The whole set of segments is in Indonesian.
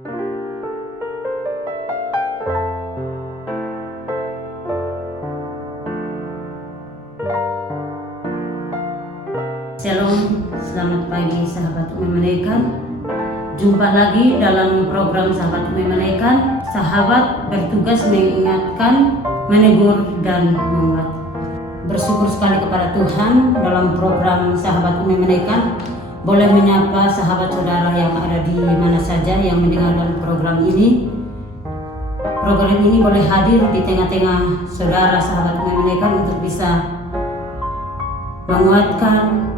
Shalom, selamat pagi sahabat Umi Menaikkan. Jumpa lagi dalam program Sahabat Umi Menaikkan. Sahabat bertugas mengingatkan, menegur, dan menguat. Bersyukur sekali kepada Tuhan dalam program Sahabat Umi Menaikkan. Boleh menyapa sahabat saudara yang ada di mana saja yang mendengarkan program ini. Program ini boleh hadir di tengah-tengah saudara sahabat Umi Menaikkan untuk bisa menguatkan,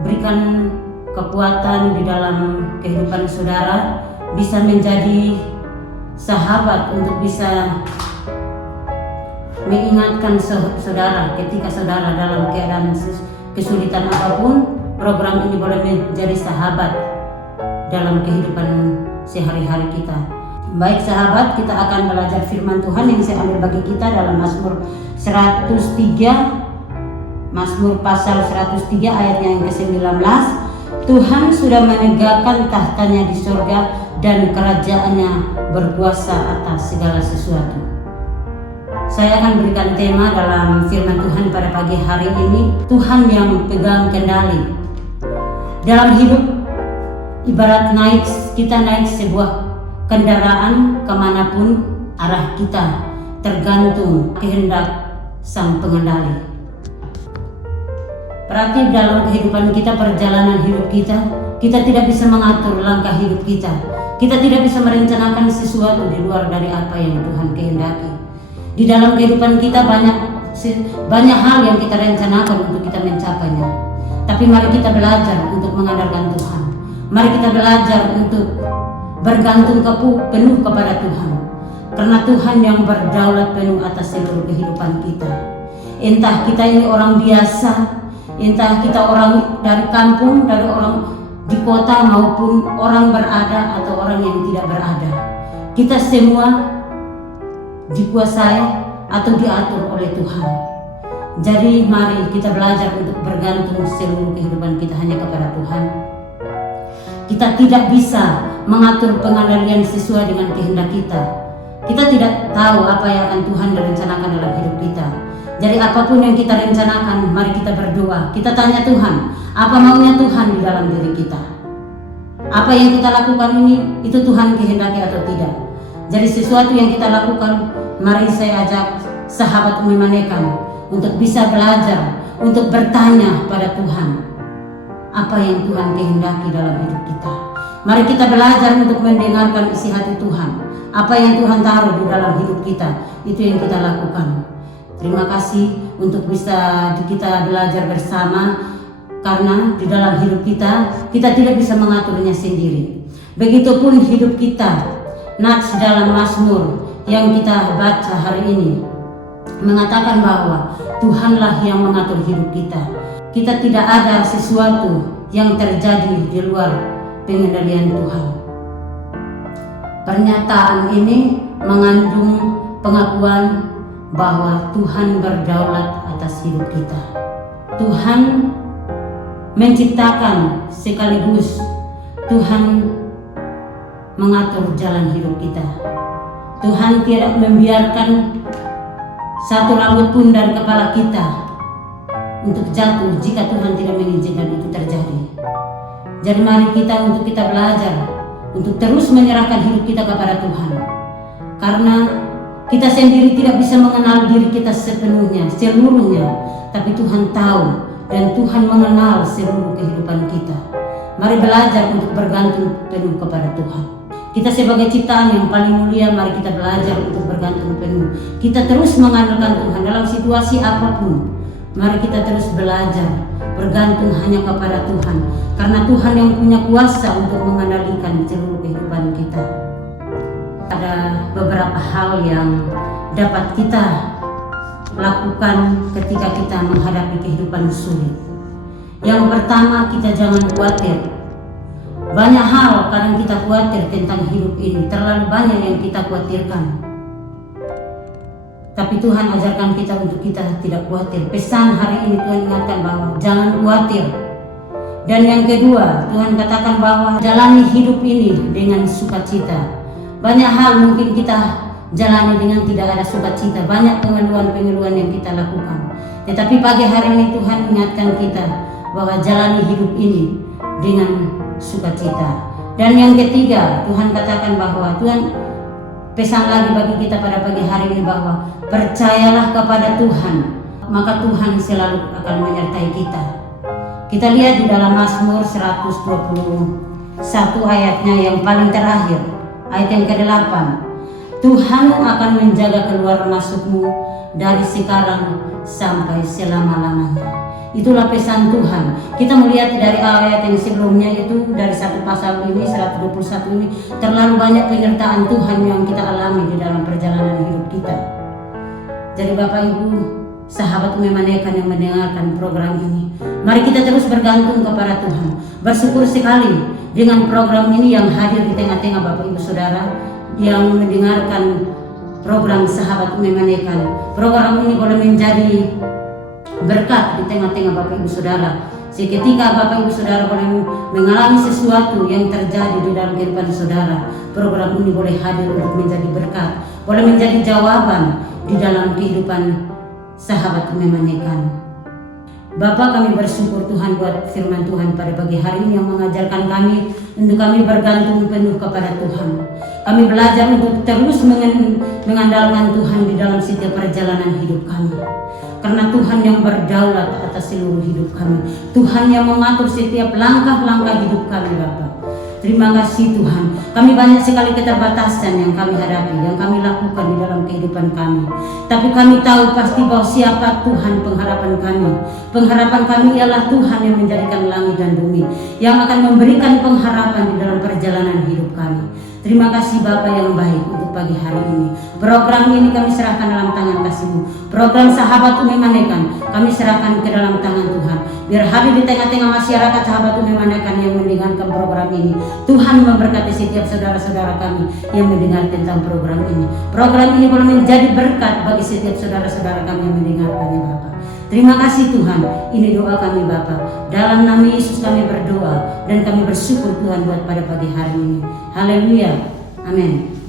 berikan kekuatan di dalam kehidupan saudara, bisa menjadi sahabat untuk bisa mengingatkan saudara ketika saudara dalam keadaan kesulitan apapun. Program ini boleh menjadi sahabat dalam kehidupan sehari-hari kita. Baik sahabat, kita akan belajar firman Tuhan yang saya ambil bagi kita dalam Mazmur 103, Mazmur pasal 103 ayatnya yang ke-19. Tuhan sudah menegakkan tahtanya di surga dan kerajaannya berkuasa atas segala sesuatu. Saya akan berikan tema dalam firman Tuhan pada pagi hari ini, Tuhan yang pegang kendali. Dalam hidup, ibarat kita naik sebuah kendaraan kemanapun arah kita, tergantung kehendak sang pengendali. Berarti dalam kehidupan kita, perjalanan hidup kita tidak bisa mengatur langkah hidup kita. Kita tidak bisa merencanakan sesuatu di luar dari apa yang Tuhan kehendaki. Di dalam kehidupan kita banyak hal yang kita rencanakan untuk kita mencapainya. Tapi mari kita belajar untuk mengandalkan Tuhan. Mari kita belajar untuk bergantung penuh kepada Tuhan. Karena Tuhan yang berdaulat penuh atas seluruh kehidupan kita. Entah kita ini orang biasa, entah kita orang dari kampung, dari orang di kota maupun orang berada atau orang yang tidak berada. Kita semua dikuasai atau diatur oleh Tuhan. Jadi mari kita belajar untuk bergantung seluruh kehidupan kita hanya kepada Tuhan. Kita tidak bisa mengatur pengendalian sesuai dengan kehendak kita. Kita tidak tahu apa yang akan Tuhan rencanakan dalam hidup kita. Jadi apapun yang kita rencanakan, mari kita berdoa. Kita tanya Tuhan, apa maunya Tuhan di dalam diri kita? Apa yang kita lakukan ini, itu Tuhan kehendaki atau tidak? Jadi sesuatu yang kita lakukan, mari saya ajak sahabat Umi Menaikkan untuk bisa belajar, untuk bertanya pada Tuhan, apa yang Tuhan kehendaki dalam hidup kita. Mari kita belajar untuk mendengarkan isi hati Tuhan. Apa yang Tuhan taruh di dalam hidup kita, itu yang kita lakukan. Terima kasih untuk bisa kita belajar bersama, karena di dalam hidup kita tidak bisa mengaturnya sendiri. Begitupun hidup kita. Nats dalam Mazmur yang kita baca hari ini mengatakan bahwa Tuhanlah yang mengatur hidup kita. Kita tidak ada sesuatu yang terjadi di luar pengendalian Tuhan. Pernyataan ini mengandung pengakuan bahwa Tuhan berdaulat atas hidup kita. Tuhan menciptakan sekaligus Tuhan mengatur jalan hidup kita. Tuhan tidak membiarkan satu rambut pun dari kepala kita untuk jatuh jika Tuhan tidak mengizinkan itu terjadi. Jadi mari untuk kita belajar untuk terus menyerahkan hidup kita kepada Tuhan. Karena kita sendiri tidak bisa mengenal diri kita sepenuhnya, seluruhnya. Tapi Tuhan tahu dan Tuhan mengenal seluruh kehidupan kita. Mari belajar untuk bergantung penuh kepada Tuhan. Kita sebagai ciptaan yang paling mulia, mari kita belajar untuk bergantung penuh. Kita terus mengandalkan Tuhan dalam situasi apapun. Mari kita terus belajar bergantung hanya kepada Tuhan. Karena Tuhan yang punya kuasa untuk mengendalikan seluruh kehidupan kita. Ada beberapa hal yang dapat kita lakukan ketika kita menghadapi kehidupan sulit. Yang pertama, kita jangan khawatir. Banyak hal kadang kita khawatir tentang hidup ini, terlalu banyak yang kita khawatirkan. Tapi Tuhan ajarkan kita untuk kita tidak khawatir. Pesan hari ini Tuhan ingatkan bahwa jangan khawatir. Dan yang kedua, Tuhan katakan bahwa jalani hidup ini dengan sukacita. Banyak hal mungkin kita jalani dengan tidak ada sukacita, banyak pengeluhan-pengeluhan yang kita lakukan. Tetapi pagi hari ini Tuhan ingatkan kita bahwa jalani hidup ini dengan sukacita. Dan yang ketiga, Tuhan katakan bahwa Tuhan pesan lagi bagi kita pada pagi hari ini bahwa percayalah kepada Tuhan, maka Tuhan selalu akan menyertai kita. Kita lihat di dalam Mazmur 121 ayatnya yang paling terakhir, ayat yang ke-8. Tuhan akan menjaga keluar masukmu dari sekarang sampai selama-lamanya. Itulah pesan Tuhan. Kita melihat dari ayat yang sebelumnya itu, dari satu pasal ini, 121 ini, terlalu banyak penyertaan Tuhan yang kita alami di dalam perjalanan hidup kita. Jadi Bapak Ibu, sahabat Memanekan yang mendengarkan program ini, mari kita terus bergantung kepada Tuhan. Bersyukur sekali dengan program ini yang hadir di tengah-tengah Bapak Ibu Saudara yang mendengarkan program Sahabat Memanekan. Program ini boleh menjadi berkat di tengah-tengah Bapak Ibu Saudara. Seketika Bapak Ibu Saudara boleh mengalami sesuatu yang terjadi di dalam kehidupan saudara, program ini boleh hadir untuk menjadi berkat, boleh menjadi jawaban di dalam kehidupan Sahabat Memanekan. Bapak, kami bersyukur Tuhan buat firman Tuhan pada pagi hari ini yang mengajarkan kami untuk kami bergantung penuh kepada Tuhan. Kami belajar untuk terus mengandalkan Tuhan di dalam setiap perjalanan hidup kami. Karena Tuhan yang berdaulat atas seluruh hidup kami. Tuhan yang mengatur setiap langkah-langkah hidup kami, Bapak. Terima kasih Tuhan. Kami banyak sekali keterbatasan yang kami hadapi, yang kami lakukan di dalam kehidupan kami. Tapi kami tahu pasti bahwa siapa Tuhan pengharapan kami. Pengharapan kami ialah Tuhan yang menjadikan langit dan bumi, yang akan memberikan pengharapan di dalam perjalanan hidup kami. Terima kasih Bapa yang baik untuk pagi hari ini. Program ini kami serahkan dalam tangan kasih-Mu. Program Sahabat Memanekan kami serahkan ke dalam tangan Tuhan. Biar hadir di tengah-tengah masyarakat Sahabat Memanekan yang mendengarkan program ini. Tuhan memberkati setiap saudara-saudara kami yang mendengar tentang program ini. Program ini boleh menjadi berkat bagi setiap saudara-saudara kami yang mendengarkannya, Bapa. Terima kasih Tuhan. Ini doa kami Bapa. Dalam nama Yesus kami berdoa dan kami bersyukur Tuhan buat pada pagi hari ini. Haleluya. Amin.